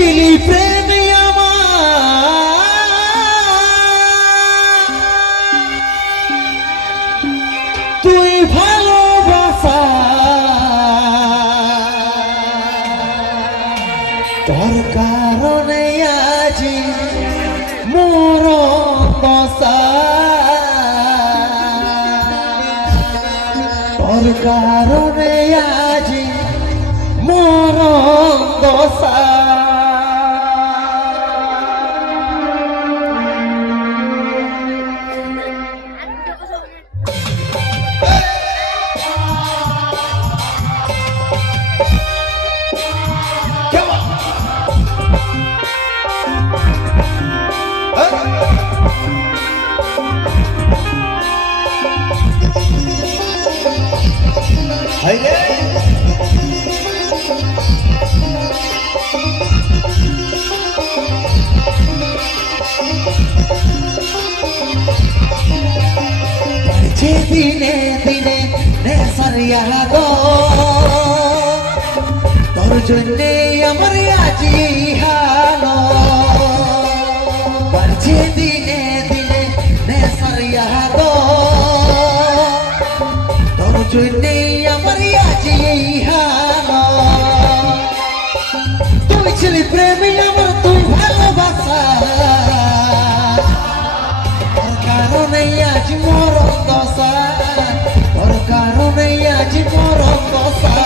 ছিলি প্রেমে আমার তুই ভালোবাসা তোর কারণে আজি মোর দশা তোর কারণে আজি মোর দশা দিনে দিনে নেশারিয়া গো তোর জন্যে আমার আজি হালো বাড়ছে দিনে দিনে নেশারিয়া গো তোর জন্যে আমার আজি হালো তুই ছিলি প্রেমী আমার তুই ভালোবাসা তোর কারণে আজ মোর দশা তোর কারণে আজ মোর দশা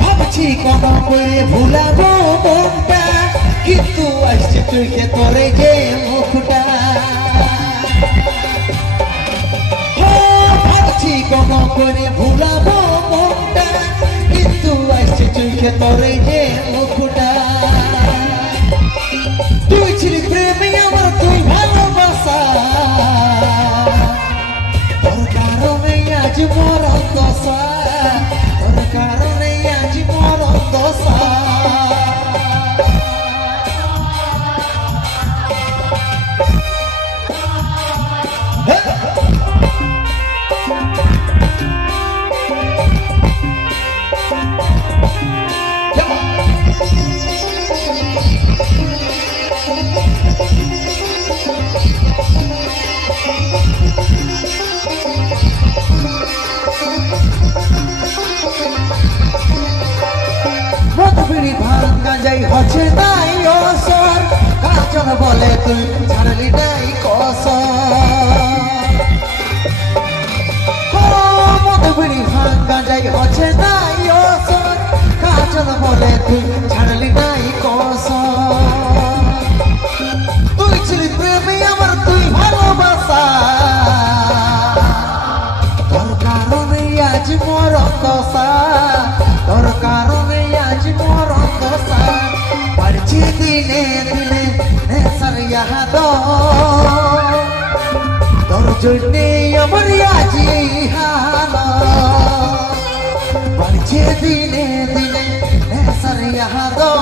ভাবছি কোন করে ভুলাবো মনটা কিন্তু আসছে চোখে তোরে যে মুখটা ভাবছি কোন করে ভুলাবো মনটা কিন্তু আসছে চোখে তোরে যে মুখটা তুই ছিলি প্রেমে আমার তুই ভালোবাসা তোর কারণে আজ মোর দশা তোর কারণে আজ মোর দশা মধুবিড়ি ভাঙ্গা যাই হচ্ছে নাই অসর কাঞ্চন বলে তুই ছাড়লি নাই কসর মধুবিড়ি ভাঙ্গা যাই হচ্ছে নাই অসর কাঞ্চন বলে তুই ছাড়লি নাই কসর তুই ছিলি প্রেমী আমার তুই ভালোবাসা তোর কারণে আজ মোর দশা তোর কারণে আজ মোর দশা বাড়ছি দিনে দিনে নেশারিয়া দো তোর জন্যে আমার আজি হালো বাড়ছে দিনে দিনে নেশারিয়া দো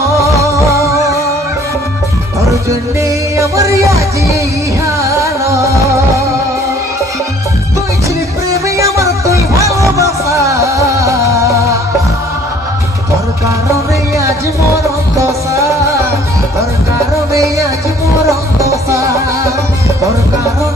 তোর জন্যে আমার আজি হালো তুই ছিলি প্রেমী আমার তুই ভালোবাসা তোর কারণে আজ মোর দশা তোর কারণে আজ মোর দশা তোর কারণে